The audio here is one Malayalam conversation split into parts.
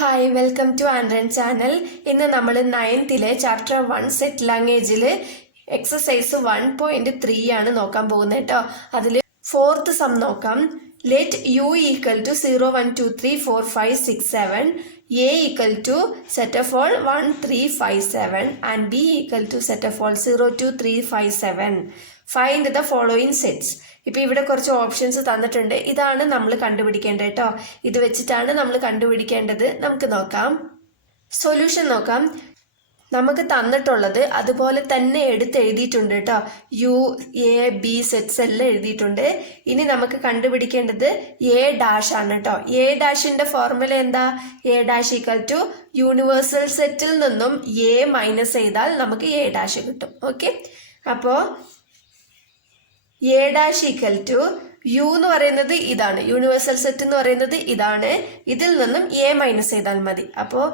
ഹായ് വെൽക്കം ടു ആൻഡ്രൻ ചാനൽ. ഇന്ന് നമ്മൾ 9th ചാപ്റ്റർ 1 സെറ്റ് ലാംഗ്വേജിൽ എക്സസൈസ് 1.3 ആണ് നോക്കാൻ പോകുന്നത് കേട്ടോ. അതിൽ 4th സം നോക്കാം. Let u equal to 0 1 2 3 4 5 6 7, a equal to set of all 1 3 5 7 and b equal to set of all 0 2 3 5 7. Find the following sets. ഇപ്പം ഇവിടെ കുറച്ച് ഓപ്ഷൻസ് തന്നിട്ടുണ്ട്. ഇതാണ് നമ്മൾ കണ്ടുപിടിക്കേണ്ടത് കേട്ടോ. ഇത് വെച്ചിട്ടാണ് നമ്മൾ കണ്ടുപിടിക്കേണ്ടത്. നമുക്ക് നോക്കാം. സൊല്യൂഷൻ നോക്കാം. നമുക്ക് തന്നിട്ടുള്ളത് അതുപോലെ തന്നെ എഴുതിയിട്ടുണ്ട് കേട്ടോ. യു എ ബി സെറ്റ്സ് എല്ലാം എഴുതിയിട്ടുണ്ട്. ഇനി നമുക്ക് കണ്ടുപിടിക്കേണ്ടത് എ ഡാഷ് ആണ് കേട്ടോ. എ ഡാഷിന്റെ ഫോർമുല എന്താ? A dash equal to universal സെറ്റിൽ നിന്നും എ മൈനസ് ചെയ്താൽ നമുക്ക് എ ഡാഷ് കിട്ടും. ഓക്കെ, അപ്പോൾ A dash equal to U എന്ന് പറയുന്നത് ഇതാണ്, യൂണിവേഴ്സൽ സെറ്റ് എന്ന് പറയുന്നത് ഇതാണ്. ഇതിൽ നിന്നും എ മൈനസ് ചെയ്താൽ മതി. അപ്പോൾ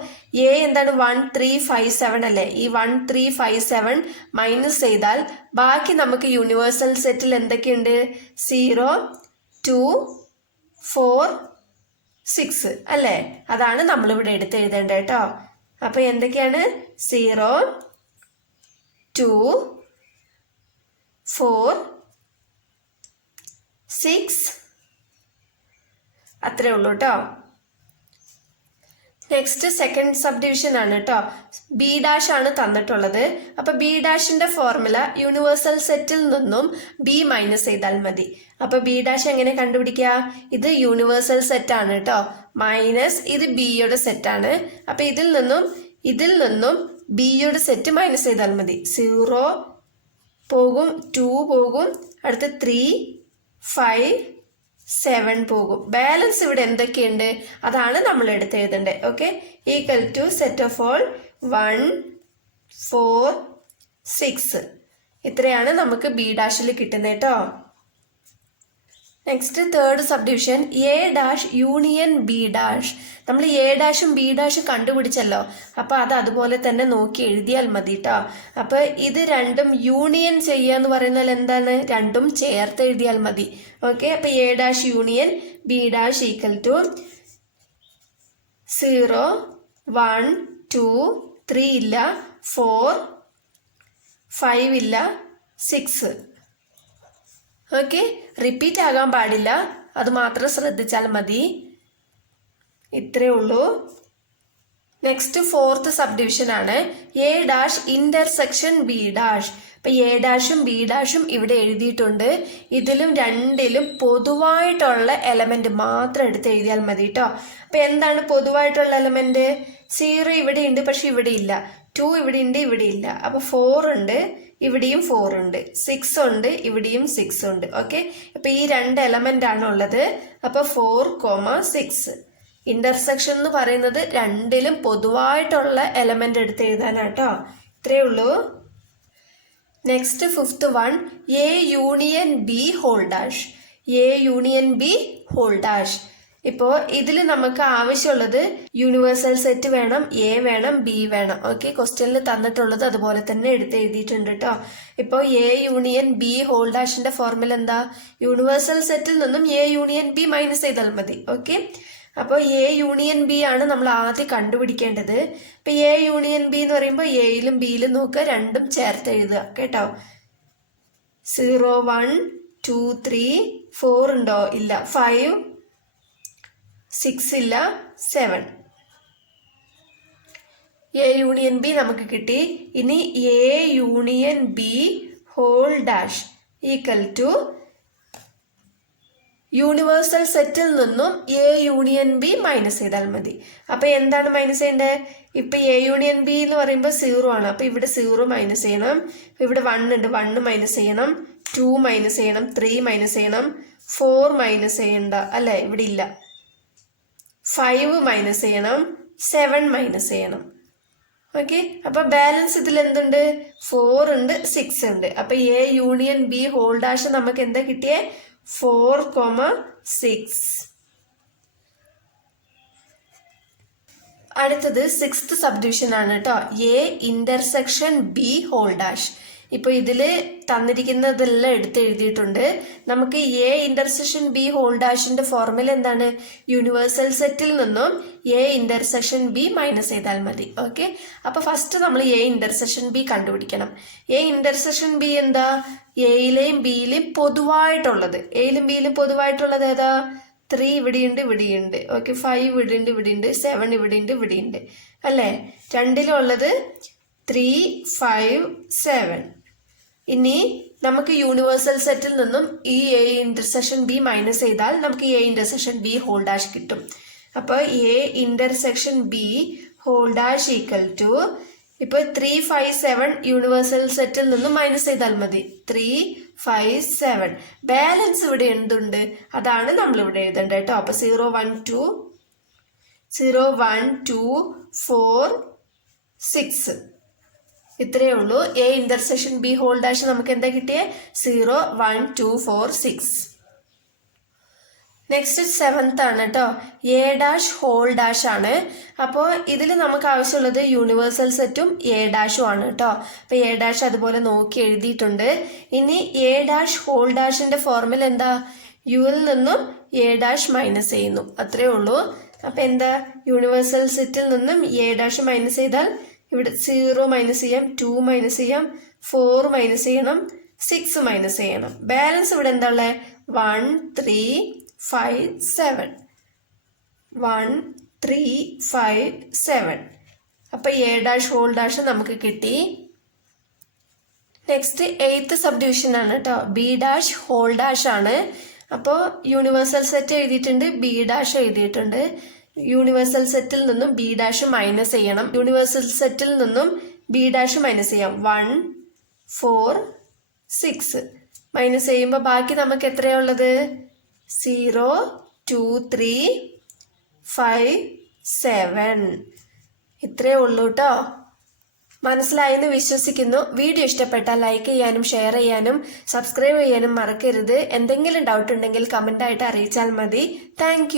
എ എന്താണ്? 1 3 5 7 അല്ലേ? ഈ 1 3 5 7 മൈനസ് ചെയ്താൽ ബാക്കി നമുക്ക് യൂണിവേഴ്സൽ സെറ്റിൽ എന്തൊക്കെയുണ്ട്? 0 2 4 6 അല്ലേ? അതാണ് നമ്മളിവിടെ എടുത്ത് എഴുതേണ്ടത് കേട്ടോ. അപ്പോൾ എന്തൊക്കെയാണ്? 0 2 4 6 അത്രേ ഉള്ളൂ കേട്ടോ. നെക്സ്റ്റ് സെക്കൻഡ് സബ് ഡിവിഷൻ ആണ് കേട്ടോ. ബി ഡാഷ് ആണ് തന്നിട്ടുള്ളത്. അപ്പൊ ബി ഡാഷിന്റെ ഫോർമുല യൂണിവേഴ്സൽ സെറ്റിൽ നിന്നും ബി മൈനസ് ചെയ്താൽ മതി. അപ്പൊ ബി ഡാഷ് എങ്ങനെ കണ്ടുപിടിക്കുക? ഇത് യൂണിവേഴ്സൽ സെറ്റ് ആണ് കേട്ടോ, മൈനസ് ഇത് ബിയുടെ സെറ്റ് ആണ്. അപ്പൊ ഇതിൽ നിന്നും ബിയുടെ സെറ്റ് മൈനസ് ചെയ്താൽ മതി. 0 പോകും, 2 പോകും, അടുത്ത് 3 5 7 പോകും. ബാലൻസ് ഇവിടെ എന്തൊക്കെയുണ്ട് അതാണ് നമ്മൾ എടുത്ത് എഴുതേണ്ടത്. Okay, equal to set of all 1 4 6. ഇത്രയാണ് നമുക്ക് ബി ഡാഷിൽ കിട്ടുന്നത് കേട്ടോ. Next third sub division A dash union B dash. നമ്മൾ എ ഡാഷും ബി ഡാഷും കണ്ടുപിടിച്ചല്ലോ. അപ്പൊ അത് അതുപോലെ തന്നെ നോക്കി എഴുതിയാൽ മതി കേട്ടോ. അപ്പൊ ഇത് രണ്ടും യൂണിയൻ ചെയ്യുക എന്ന് പറയുന്നത് എന്താണ്? രണ്ടും ചേർത്ത് എഴുതിയാൽ മതി. ഓക്കെ, അപ്പൊ A dash union B dash equal to 0 1 2 3 ഇല്ല, 4 5 ഇല്ല, 6. ഓക്കെ, റിപ്പീറ്റ് ആകാൻ പാടില്ല, അത് മാത്രം ശ്രദ്ധിച്ചാൽ മതി. ഇത്രേ ഉള്ളൂ. നെക്സ്റ്റ് ഫോർത്ത് സബ് ഡിവിഷൻ ആണ് A dash intersection B dash. അപ്പൊ എ ഡാഷും ബി ഡാഷും ഇവിടെ എഴുതിയിട്ടുണ്ട്. ഇതിലും രണ്ടിലും പൊതുവായിട്ടുള്ള എലമെന്റ് മാത്രം എടുത്ത് എഴുതിയാൽ മതി കേട്ടോ. അപ്പൊ എന്താണ് പൊതുവായിട്ടുള്ള എലമെന്റ്? 0 ഇവിടെ ഉണ്ട്, പക്ഷെ ഇവിടെ ഇല്ല. 2 ഇവിടെ ഉണ്ട്, ഇവിടെ ഇല്ല. അപ്പൊ 4 ഉണ്ട്, ഇവിടെയും 4 ഉണ്ട്. 6 ഉണ്ട്, ഇവിടെയും 6 ഉണ്ട്. ഓക്കെ, അപ്പൊ ഈ രണ്ട് എലമെന്റ് ആണ് ഉള്ളത്. അപ്പൊ 4, 6 ഇന്റർസെക്ഷൻ എന്ന് പറയുന്നത് രണ്ടിലും പൊതുവായിട്ടുള്ള എലമെന്റ് എടുത്ത് എഴുതാനാട്ടോ. ഇത്രയേ ഉള്ളൂ. Next fifth one A union B whole dash. A union B whole dash. ഇപ്പോൾ ഇതിൽ നമുക്ക് ആവശ്യമുള്ളത് യൂണിവേഴ്സൽ സെറ്റ് വേണം, എ വേണം, ബി വേണം. ഓക്കെ, ക്വസ്റ്റ്യനിൽ തന്നിട്ടുള്ളത് അതുപോലെ തന്നെ എടുത്ത് എഴുതിയിട്ടുണ്ട് കേട്ടോ. ഇപ്പോൾ എ യൂണിയൻ ബി ഹോൾ ഡാഷിന്റെ ഫോർമുല എന്താ? യൂണിവേഴ്സൽ സെറ്റിൽ നിന്നും എ യൂണിയൻ ബി മൈനസ് ചെയ്താൽ മതി. ഓക്കെ, അപ്പോൾ എ യൂണിയൻ ബി ആണ് നമ്മൾ ആദ്യം കണ്ടുപിടിക്കേണ്ടത്. ഇപ്പൊ എ യൂണിയൻ ബി എന്ന് പറയുമ്പോൾ എയിലും ബിയിലും നോക്കുക, രണ്ടും ചേർത്ത് എഴുതുക കേട്ടോ. 0 1 2 3 4 ഉണ്ടോ? ഇല്ല. 5 6 ഇല്ല, 7. എ യൂണിയൻ ബി നമുക്ക് കിട്ടി. ഇനി A union B whole dash equal to universal സെറ്റിൽ നിന്നും എ യൂണിയൻ ബി മൈനസ് ചെയ്താൽ മതി. അപ്പൊ എന്താണ് മൈനസ് ചെയ്യേണ്ടത്? ഇപ്പൊ എ യൂണിയൻ ബി എന്ന് പറയുമ്പോൾ 0 ആണ്. അപ്പൊ ഇവിടെ 0 മൈനസ് ചെയ്യണം. ഇവിടെ 1 ഉണ്ട്, 1 മൈനസ് ചെയ്യണം. 2 മൈനസ് ചെയ്യണം. 3 മൈനസ് ചെയ്യണം. 4 മൈനസ് ചെയ്യണ്ട അല്ലെ, ഇവിടെ ഇല്ല. 5 മൈനസ് ചെയ്യണം. 7 മൈനസ് ചെയ്യണം. ഓക്കെ, അപ്പൊ ബാലൻസ് ഇതിൽ എന്തുണ്ട്? 4 ഉണ്ട്, 6 ഉണ്ട്. അപ്പൊ A union B whole dash നമുക്ക് എന്താ കിട്ടിയേ? 4, 6. അടുത്തത് സിക്സ്ത് സബ് ഡിവിഷൻ ആണ് കേട്ടോ. A intersection B whole dash. ഇപ്പോൾ ഇതിൽ തന്നിരിക്കുന്നതെല്ലാം എടുത്ത് എഴുതിയിട്ടുണ്ട്. നമുക്ക് എ ഇന്റർസെക്ഷൻ ബി ഹോൾ ഡാഷിന്റെ ഫോർമുല എന്താണ്? യൂണിവേഴ്സൽ സെറ്റിൽ നിന്നും എ ഇന്റർസെക്ഷൻ ബി മൈനസ് ചെയ്താൽ മതി. ഓക്കെ, അപ്പൊ ഫസ്റ്റ് നമ്മൾ എ ഇന്റർസെക്ഷൻ ബി കണ്ടുപിടിക്കണം. എ ഇന്റർസെക്ഷൻ ബി എന്താ? എയിലെയും ബിയിലെയും പൊതുവായിട്ടുള്ളത്. എയിലും ബിയിലും പൊതുവായിട്ടുള്ളത് ഏതാ? 3 ഇവിടെയുണ്ട്, ഇവിടെയുണ്ട്. ഓക്കെ, 5 ഇവിടെയുണ്ട്, ഇവിടെയുണ്ട്. 7 ഇവിടെയുണ്ട്, ഇവിടെയുണ്ട്. അല്ലേ? രണ്ടിലുള്ളത് 3, 5, 7. ഇനി നമുക്ക് യൂണിവേഴ്സൽ സെറ്റിൽ നിന്നും ഈ എ ഇന്റർസെക്ഷൻ ബി മൈനസ് ചെയ്താൽ നമുക്ക് A intersection B whole dash കിട്ടും. അപ്പോൾ A intersection B whole dash equal to, ഇപ്പോൾ 3, 5, 7 യൂണിവേഴ്സൽ സെറ്റിൽ നിന്നും മൈനസ് ചെയ്താൽ മതി. 3, 5, 7. ബാലൻസ് ഇവിടെ എന്തുണ്ട്? അതാണ് നമ്മൾ ഇവിടെ എഴുതേണ്ടത് കേട്ടോ. അപ്പൊ 0, 1, 2, 4, 6. ഇത്രയേ ഉള്ളൂ. A intersection B whole dash നമുക്ക് എന്താ കിട്ടിയേ? 0, 1, 2, 4, 6. നെക്സ്റ്റ് 7th ആണ് കേട്ടോ. എ ഡാഷ് ഹോൾ ഡാഷ് ആണ്. അപ്പോൾ ഇതിൽ നമുക്ക് ആവശ്യമുള്ളത് യൂണിവേഴ്സൽ സെറ്റും എ ഡാഷും ആണ് കേട്ടോ. അപ്പൊ എ ഡാഷ് അതുപോലെ നോക്കി എഴുതിയിട്ടുണ്ട്. ഇനി എ ഡാഷ് ഹോൾ ഡാഷിന്റെ ഫോർമുല എന്താ? യുവിൽ നിന്നും എ ഡാഷ് മൈനസ് ചെയ്യുന്നു, അത്രേ ഉള്ളൂ. അപ്പൊ എന്താ? യൂണിവേഴ്സൽ സെറ്റിൽ നിന്നും എ ഡാഷ് മൈനസ് ചെയ്താൽ ഇവിടെ 0 മൈനസ് ചെയ്യാം, 2 മൈനസ് ചെയ്യാം, 4 മൈനസ് ചെയ്യണം, 6 മൈനസ് ചെയ്യണം. ബാലൻസ് ഇവിടെ എന്താ ഉള്ളത്? 1, 3, 5, 7. 1, 3, 5, 7. അപ്പൊ എ ഡാഷ് ഹോൾ ഡാഷ് നമുക്ക് കിട്ടി. നെക്സ്റ്റ് 8th സബ് ഡിവിഷൻ ആണ് കേട്ടോ. ബി ഡാഷ് ഹോൾ ഡാഷ് ആണ്. അപ്പോൾ യൂണിവേഴ്സൽ സെറ്റ് എഴുതിയിട്ടുണ്ട്, ബി ഡാഷ് എഴുതിയിട്ടുണ്ട്. യൂണിവേഴ്സൽ സെറ്റിൽ നിന്നും ബി ഡാഷ് മൈനസ് ചെയ്യണം. യൂണിവേഴ്സൽ സെറ്റിൽ നിന്നും ബി ഡാഷ് മൈനസ് ചെയ്യാം. 1, 4, 6 മൈനസ് ചെയ്യുമ്പോൾ ബാക്കി നമുക്ക് എത്രയാ ഉള്ളത്? 0, 2, 3, 5, 7. ഇത്രയേ ഉള്ളൂ കേട്ടോ. മനസ്സിലായെന്ന് വിശ്വസിക്കുന്നു. വീഡിയോ ഇഷ്ടപ്പെട്ടാൽ ലൈക്ക് ചെയ്യാനും ഷെയർ ചെയ്യാനും സബ്സ്ക്രൈബ് ചെയ്യാനും മറക്കരുത്. എന്തെങ്കിലും ഡൗട്ട് ഉണ്ടെങ്കിൽ കമൻ്റായിട്ട് അറിയിച്ചാൽ മതി. താങ്ക്